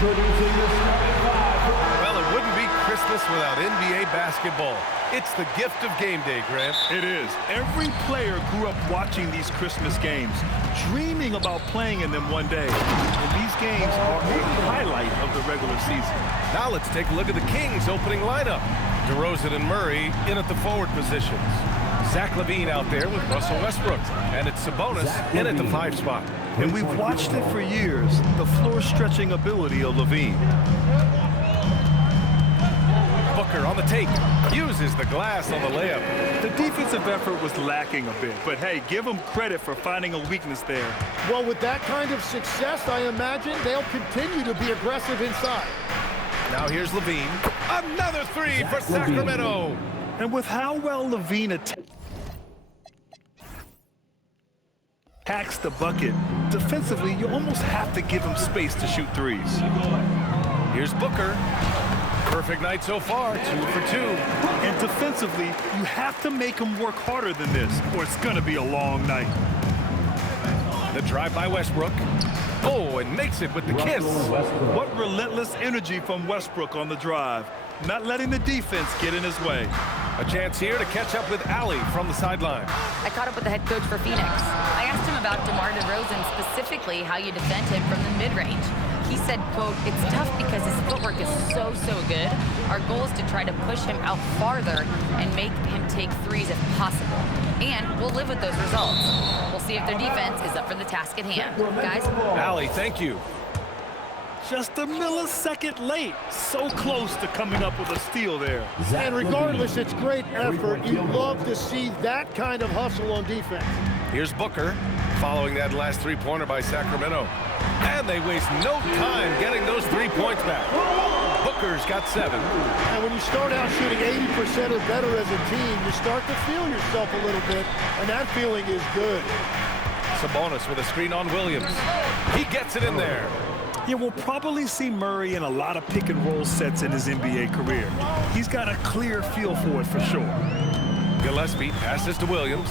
Well, it wouldn't be Christmas without NBA basketball. It's the gift of game day, Grant. It is. Every player grew up watching these Christmas games, dreaming about playing in them one day. And these games are a highlight of the regular season. Now let's take a look at the Kings' opening lineup. DeRozan and Murray in at the forward positions. Zach LaVine out there with Russell Westbrook. And it's Sabonis in at the 5 spot. And we've watched it for years, the floor-stretching ability of LaVine. Booker on the take, uses the glass on the layup. The defensive effort was lacking a bit, but hey, give them credit for finding a weakness there. Well, with that kind of success, I imagine they'll continue to be aggressive inside. Now here's LaVine. Another 3 for Sacramento. And with how well LaVine attacks the bucket, defensively, you almost have to give him space to shoot threes. Here's Booker. Perfect night so far, 2 for 2. And defensively, you have to make him work harder than this, or it's going to be a long night. The drive by Westbrook. Oh, and makes it with the kiss. What relentless energy from Westbrook on the drive, not letting the defense get in his way. A chance here to catch up with Allie from the sideline. I caught up with the head coach for Phoenix. I asked him about DeMar DeRozan, specifically how you defend him from the mid-range. He said, quote, "It's tough because his footwork is so good. Our goal is to try to push him out farther and make him take threes if possible. And we'll live with those results. We'll see if their defense is up for the task at hand." Guys? Allie, thank you. Just a millisecond late. So close to coming up with a steal there. And regardless, it's great effort. You love to see that kind of hustle on defense. Here's Booker following that last 3-pointer by Sacramento. And they waste no time getting those 3 points back. Booker's got 7. And when you start out shooting 80% or better as a team, you start to feel yourself a little bit, and that feeling is good. Sabonis with a screen on Williams. He gets it in there. Yeah, we'll probably see Murray in a lot of pick-and-roll sets in his NBA career. He's got a clear feel for it for sure. Gillespie passes to Williams.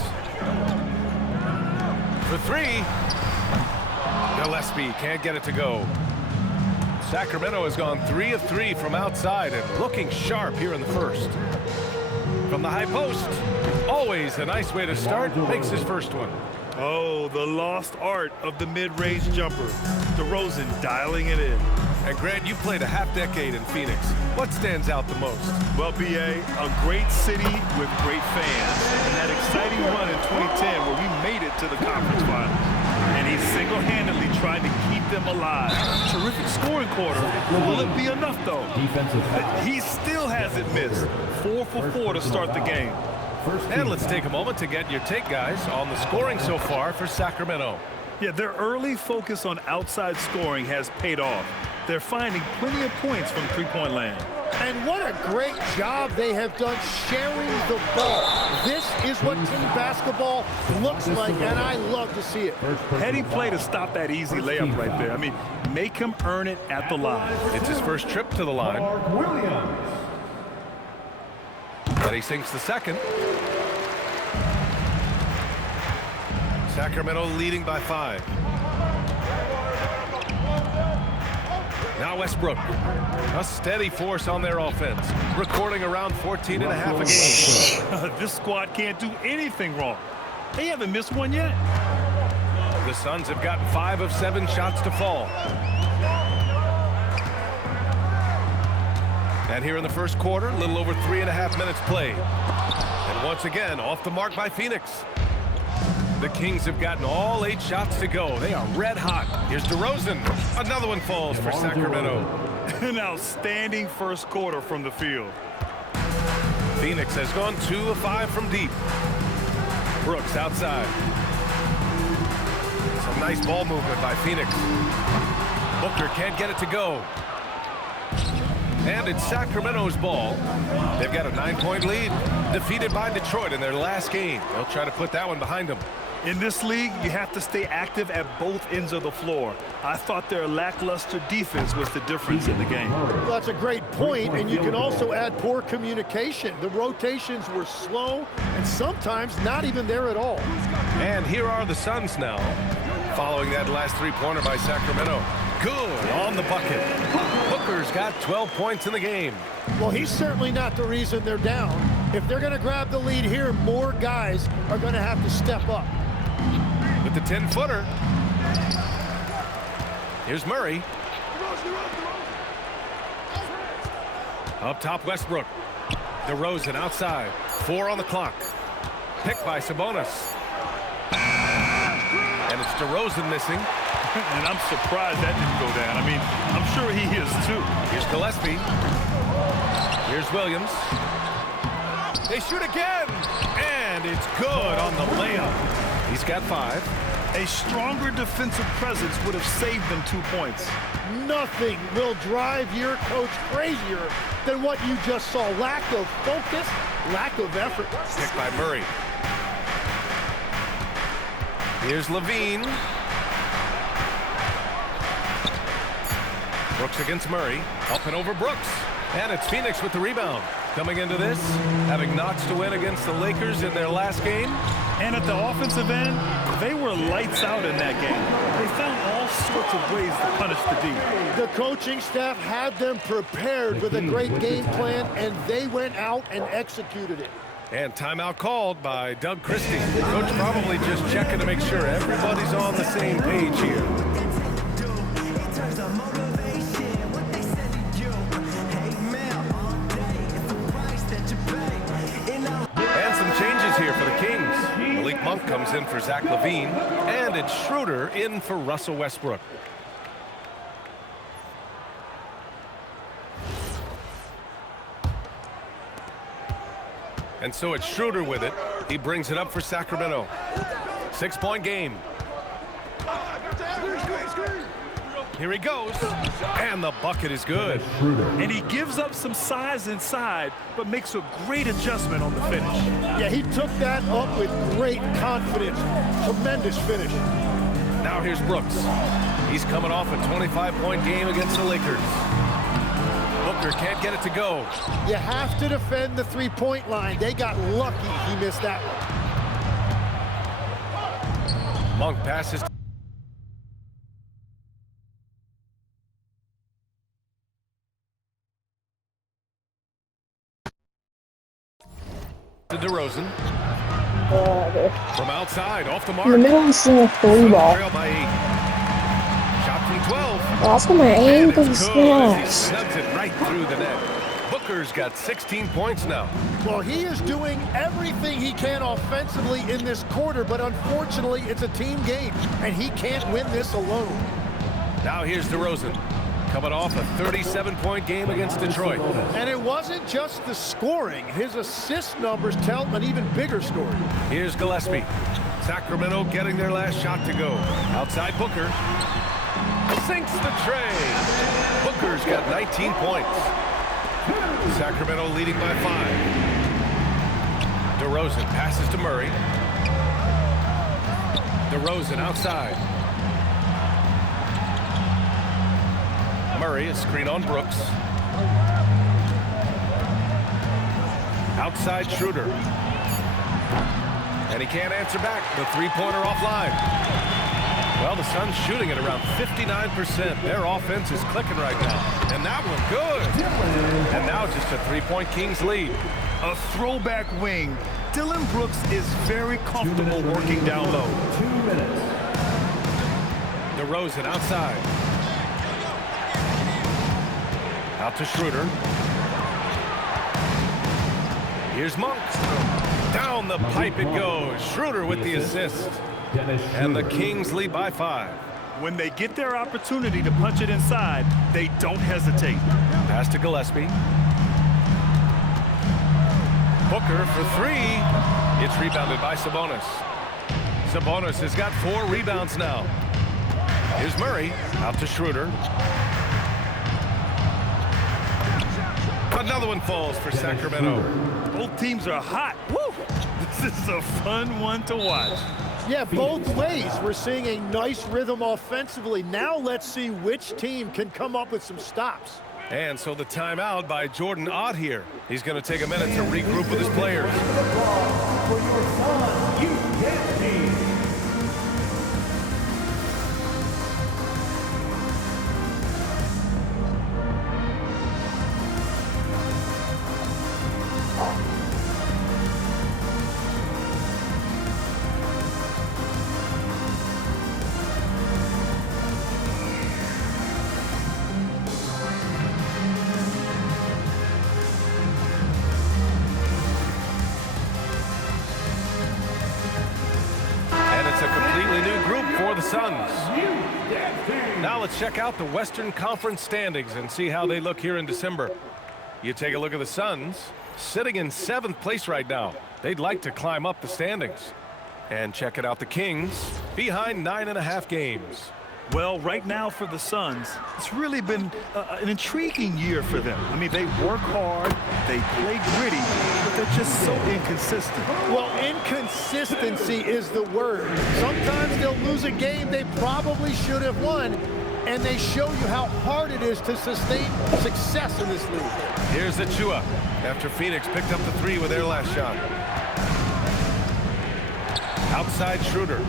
For 3. Gillespie can't get it to go. Sacramento has gone 3 of 3 from outside and looking sharp here in the first. From the high post, always a nice way to start, makes his first one. Oh, the lost art of the mid-range jumper. DeRozan dialing it in. And Grant, you played a half-decade in Phoenix. What stands out the most? Well, B.A., a great city with great fans. And that exciting run in 2010 where we made it to the conference finals. And he's single-handedly trying to keep them alive. Terrific scoring quarter. Will it be enough, though? He still hasn't missed. 4 for 4 to start the game. And let's take a moment to get your take, guys, on the scoring so far for Sacramento. Yeah, their early focus on outside scoring has paid off. They're finding plenty of points from three-point land. And what a great job they have done sharing the ball. This is what team basketball looks like, and I love to see it. Heady play to stop that easy layup right there. I mean, make him earn it at the line. It's his first trip to the line. But he sinks the second. Sacramento leading by 5. Now Westbrook, a steady force on their offense, recording around 14.5 a game. This squad can't do anything wrong. They haven't missed one yet. The Suns have gotten 5 of 7 shots to fall. And here in the first quarter, a little over 3.5 minutes played. And once again, off the mark by Phoenix. The Kings have gotten all 8 shots to go. They are red hot. Here's DeRozan. Another one falls for Sacramento. An outstanding first quarter from the field. Phoenix has gone 2 of 5 from deep. Brooks outside. Some nice ball movement by Phoenix. Booker can't get it to go. And it's Sacramento's ball. They've got a 9-point lead. Defeated by Detroit in their last game. They'll try to put that one behind them. In this league, you have to stay active at both ends of the floor. I thought their lackluster defense was the difference in the game. Well, that's a great point, and you can also add poor communication. The rotations were slow and sometimes not even there at all. And here are the Suns now, following that last 3-pointer by Sacramento. Good on the bucket. Booker's got 12 points in the game. Well, he's certainly not the reason they're down. If they're going to grab the lead here, more guys are going to have to step up. With the 10-footer. Here's Murray. Up top, Westbrook. DeRozan outside. 4 on the clock. Picked by Sabonis. And it's DeRozan missing. And I'm surprised that didn't go down. I mean, I'm sure he is too. Here's Gillespie. Here's Williams. They shoot again. And it's good on the layup. He's got 5. A stronger defensive presence would have saved them 2 points. Nothing will drive your coach crazier than what you just saw. Lack of focus, lack of effort. Picked by Murray. Here's Levine. Brooks against Murray. Up and over Brooks. And it's Phoenix with the rebound. Coming into this, having notched to win against the Lakers in their last game. And at the offensive end, they were lights out in that game. They found all sorts of ways to punish the D. The coaching staff had them prepared with a great game plan, and they went out and executed it. And timeout called by Doug Christie. Coach probably just checking to make sure everybody's on the same page here. And some changes here for the Kings. Malik Monk comes in for Zach LaVine, and it's Schroeder in for Russell Westbrook. And so it's Schroeder with it. He brings it up for Sacramento. 6-point game. Here he goes. And the bucket is good. And he gives up some size inside, but makes a great adjustment on the finish. Yeah, he took that up with great confidence. Tremendous finish. Now here's Brooks. He's coming off a 25-point game against the Lakers. Booker can't get it to go. You have to defend the three-point line. They got lucky he missed that one. Monk passes to DeRozan. From outside, off the mark. In the middle, he's seeing a 3 ball. Trail by 8. Shot from 12. That's when my And ankle it's good as he snaps. snugs it right through the net. Booker's got 16 points now. Well, he is doing everything he can offensively in this quarter, but unfortunately, it's a team game, and he can't win this alone. Now here's DeRozan. Coming off a 37-point game against Detroit. And it wasn't just the scoring. His assist numbers tell an even bigger story. Here's Gillespie. Sacramento getting their last shot to go. Outside Booker. Sinks the tray. Booker's got 19 points. Sacramento leading by 5. DeRozan passes to Murray. DeRozan outside. Murray, a screen on Brooks. Outside Schroeder. And he can't answer back. The three-pointer offline. Well, the Suns shooting at around 59%. Their offense is clicking right now. And that one good. And now just a 3-point Kings lead. A throwback wing. Dylan Brooks is very comfortable working down low. 2 minutes. DeRozan outside. Out to Schroeder. Here's Monk. Down the pipe it goes. Schroeder with the assist. And the Kings lead by 5. When they get their opportunity to punch it inside, they don't hesitate. Pass to Gillespie. Booker for 3. It's rebounded by Sabonis. Sabonis has got 4 rebounds now. Here's Murray. Out to Schroeder. Another one falls for Sacramento. Both teams are hot. Woo! This is a fun one to watch. Yeah, both ways. We're seeing a nice rhythm offensively. Now let's see which team can come up with some stops. And so the timeout by Jordan Ott here. He's going to take a minute to regroup with his players. the Suns. Now let's check out the Western Conference standings and see how they look here in December. You take a look at the Suns, sitting in 7th place right now. They'd like to climb up the standings. And check it out, the Kings, behind 9.5 games. Well, right now for the Suns, it's really been an intriguing year for them. I mean, they work hard, they play gritty, but they're just so inconsistent. Well, inconsistency is the word. Sometimes they'll lose a game they probably should have won, and they show you how hard it is to sustain success in this league. Here's Achua after Phoenix picked up the 3 with their last shot. Outside Schroeder.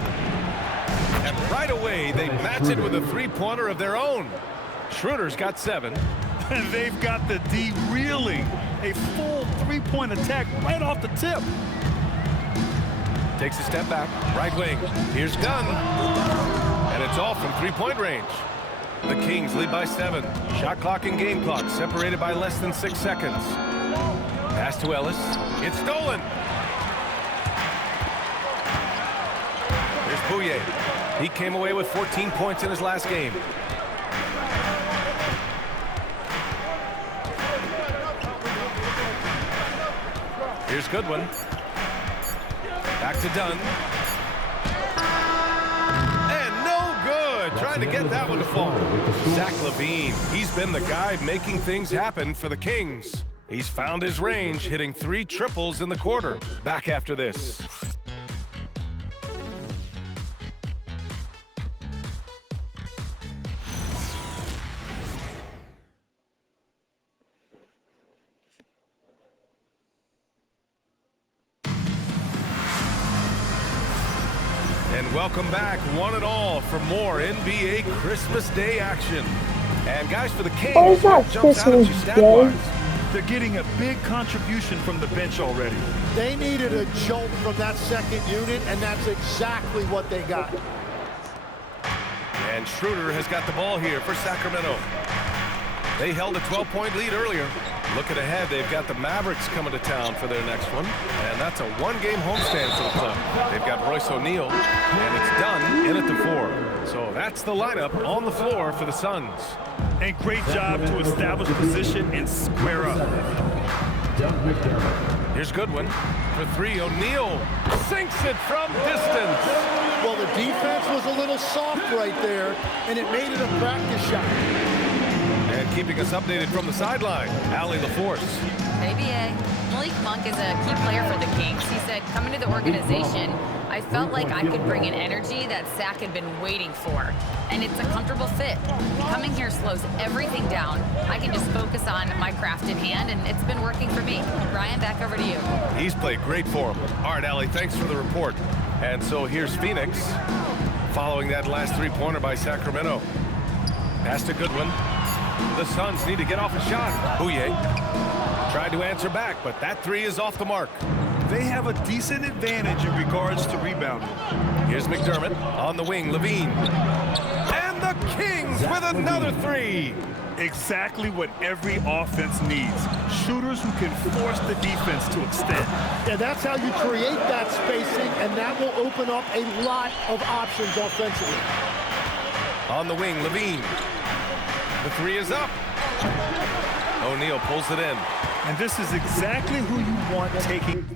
And right away, they match it with a 3-pointer of their own. Schroeder's got 7. And they've got the D reeling. A full 3-point attack right off the tip. Takes a step back. Right wing. Here's Gunn. And it's off from 3-point range. The Kings lead by 7. Shot clock and game clock separated by less than 6 seconds. Pass to Ellis. It's stolen. Here's Bouye. He came away with 14 points in his last game. Here's Goodwin. Back to Dunn. And no good. Trying to get that one to fall. Zach LaVine. He's been the guy making things happen for the Kings. He's found his range, hitting 3 triples in the quarter. Back after this. And welcome back, one and all, for more NBA Christmas Day action. And guys, for the Kings, Oh, it's not what jumps out at you Christmas stat-wise? They're getting a big contribution from the bench already. They needed a jolt from that second unit, and that's exactly what they got. And Schroeder has got the ball here for Sacramento. They held a 12-point lead earlier. Looking ahead, they've got the Mavericks coming to town for their next one. And that's a 1-game homestand for the club. They've got Royce O'Neal, and it's done in at the 4. So that's the lineup on the floor for the Suns. And great job to establish position and square up. Here's Goodwin for 3. O'Neal sinks it from distance. Well, the defense was a little soft right there, and it made it a practice shot. And keeping us updated from the sideline, Allie LaForce. ABA. Malik Monk is a key player for the Kings. He said, coming to the organization, I felt like I could bring an energy that Sac had been waiting for. And it's a comfortable fit. Coming here slows everything down. I can just focus on my craft in hand, and it's been working for me. Ryan, back over to you. He's played great for him. All right, Allie, thanks for the report. And so here's Phoenix, following that last 3-pointer by Sacramento. Pass to Goodwin. The Suns need to get off a shot. Bouye tried to answer back, but that 3 is off the mark. They have a decent advantage in regards to rebounding. Here's McDermott on the wing, LaVine. And the Kings with another 3. Exactly what every offense needs. Shooters who can force the defense to extend. Yeah, that's how you create that spacing, and that will open up a lot of options offensively. On the wing, LaVine. The 3 is up. O'Neal pulls it in. And this is exactly who you want taking